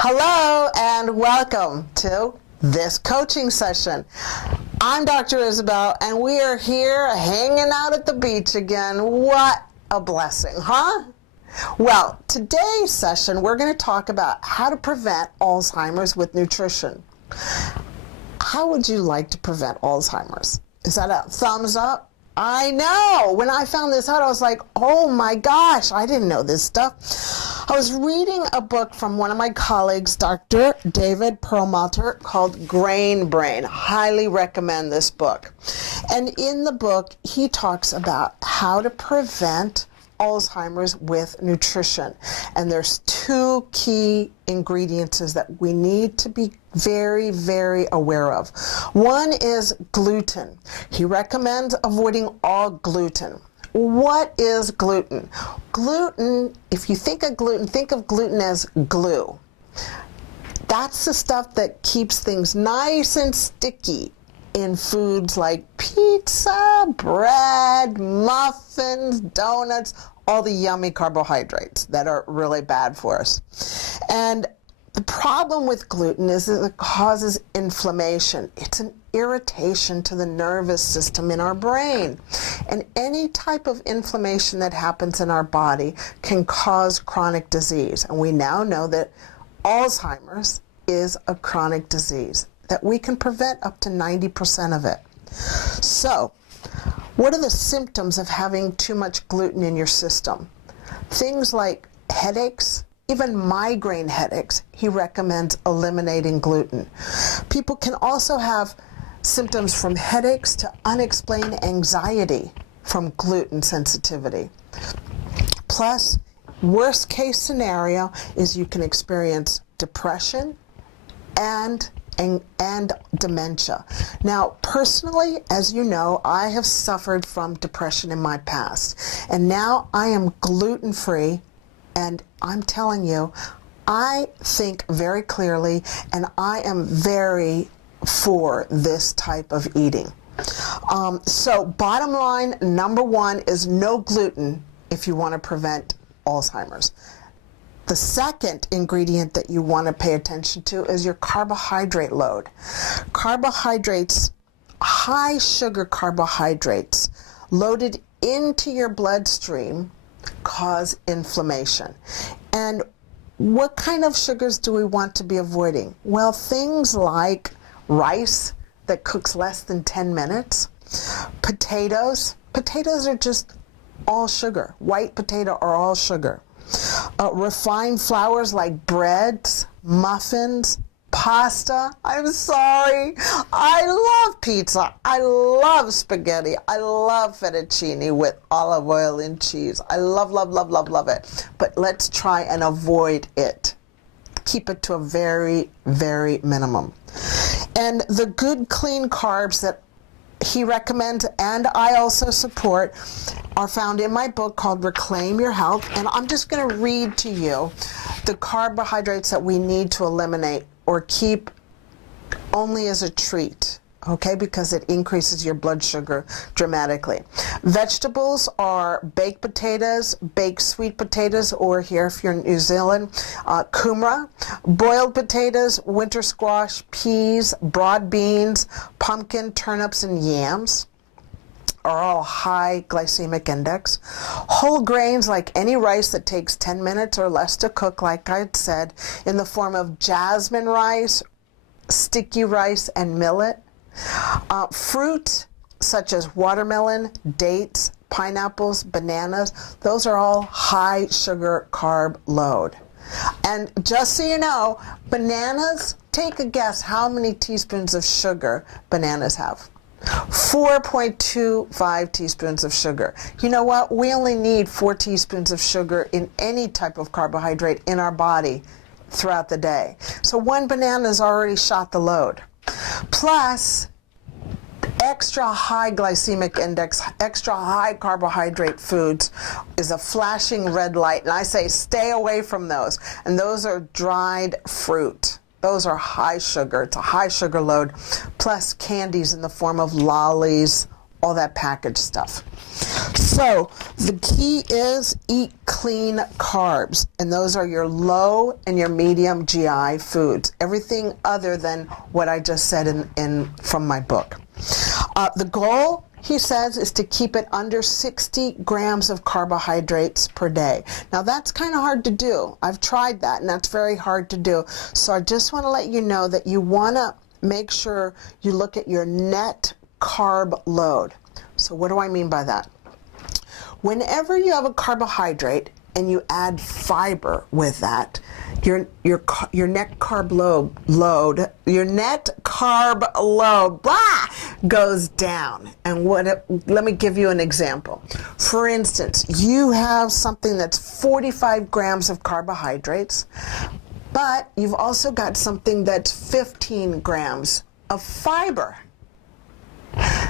Hello and welcome to this coaching session. I'm Dr. Isabel and we are here hanging out at the beach again. What a blessing, huh? Well, today's session we're going to talk about how to prevent Alzheimer's with nutrition. How would you like to prevent Alzheimer's? Is that a thumbs up? I know. When I found this out, I was like, oh my gosh, I didn't know this stuff. I was reading a book from one of my colleagues, Dr. David Perlmutter, called Grain Brain. Highly recommend this book. And in the book, he talks about how to prevent Alzheimer's with nutrition. And there's two key ingredients that we need to be very, very aware of. One is gluten. He recommends avoiding all gluten. What is gluten? Gluten, if you think of gluten as glue. That's the stuff that keeps things nice and sticky in foods like pizza, bread, muffins, donuts, all the yummy carbohydrates that are really bad for us. And the problem with gluten is that it causes inflammation. It's an irritation to the nervous system in our brain. And any type of inflammation that happens in our body can cause chronic disease. And we now know that Alzheimer's is a chronic disease, that we can prevent up to 90% of it. So, what are the symptoms of having too much gluten in your system? Things like headaches, even migraine headaches. He recommends eliminating gluten. People can also have symptoms from headaches to unexplained anxiety from gluten sensitivity. Plus, worst case scenario is you can experience depression and dementia. Now, personally, as you know, I have suffered from depression in my past, and now I am gluten-free, and I'm telling you, I think very clearly, and I am very for this type of eating. So bottom line, number one is no gluten if you want to prevent Alzheimer's. The second ingredient that you want to pay attention to is your carbohydrate load. Carbohydrates, high sugar carbohydrates loaded into your bloodstream cause inflammation. And what kind of sugars do we want to be avoiding? Well, things like rice that cooks less than 10 minutes, potatoes are just all sugar. White potato are all sugar. Refined flours like breads, muffins, pasta. I'm sorry. I love pizza. I love spaghetti. I love fettuccine with olive oil and cheese. I love, love, love, love, love it. But let's try and avoid it. Keep it to a very, very minimum. And the good, clean carbs that he recommends and I also support are found in my book called Reclaim Your Health. And I'm just going to read to you the carbohydrates that we need to eliminate or keep only as a treat, okay, because it increases your blood sugar dramatically. Vegetables are baked potatoes, baked sweet potatoes, or here if you're in New Zealand, kumara, boiled potatoes, winter squash, peas, broad beans, pumpkin, turnips, and yams are all high glycemic index. Whole grains like any rice that takes 10 minutes or less to cook, like I said, in the form of jasmine rice, sticky rice, and millet. Fruit such as watermelon, dates, pineapples, bananas, those are all high sugar carb load. And just so you know, bananas, take a guess how many teaspoons of sugar bananas have. 4.25 teaspoons of sugar. You know what? We only need 4 teaspoons of sugar in any type of carbohydrate in our body throughout the day. So one banana has already shot the load. Plus, extra high glycemic index, extra high carbohydrate foods is a flashing red light. And I say stay away from those. And those are dried fruit. Those are high sugar. It's a high sugar load. Plus candies in the form of lollies, all that packaged stuff. So the key is eat clean carbs, and those are your low and your medium GI foods. Everything other than what I just said from my book. The goal, he says, is to keep it under 60 grams of carbohydrates per day. Now that's kind of hard to do. I've tried that, and that's very hard to do. So I just want to let you know that you want to make sure you look at your net carb load. So what do I mean by that? Whenever you have a carbohydrate and you add fiber with that, your net carb load goes down. And let me give you an example. For instance, you have something that's 45 grams of carbohydrates, but you've also got something that's 15 grams of fiber.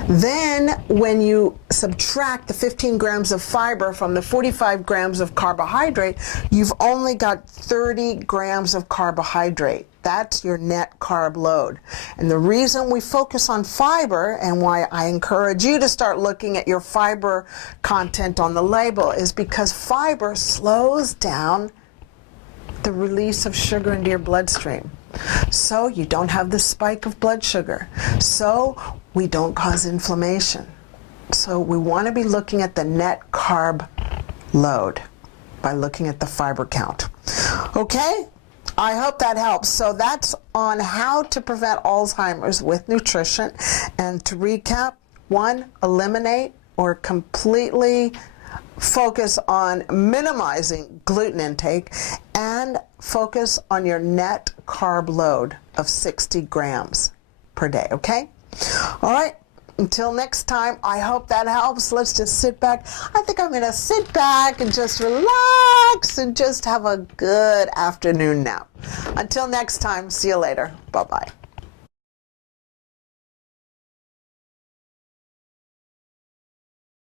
Then when you subtract the 15 grams of fiber from the 45 grams of carbohydrate, you've only got 30 grams of carbohydrate. That's your net carb load. And the reason we focus on fiber, and why I encourage you to start looking at your fiber content on the label, is because fiber slows down the release of sugar into your bloodstream. So you don't have the spike of blood sugar. So we don't cause inflammation. So we want to be looking at the net carb load by looking at the fiber count. Okay? I hope that helps. So that's on how to prevent Alzheimer's with nutrition. And to recap, 1, eliminate or completely focus on minimizing gluten intake, and focus on your net carb load of 60 grams per day, okay? All right, until next time, I hope that helps. Let's just sit back. I think I'm gonna sit back and just relax and just have a good afternoon nap. Until next time, see you later. Bye-bye.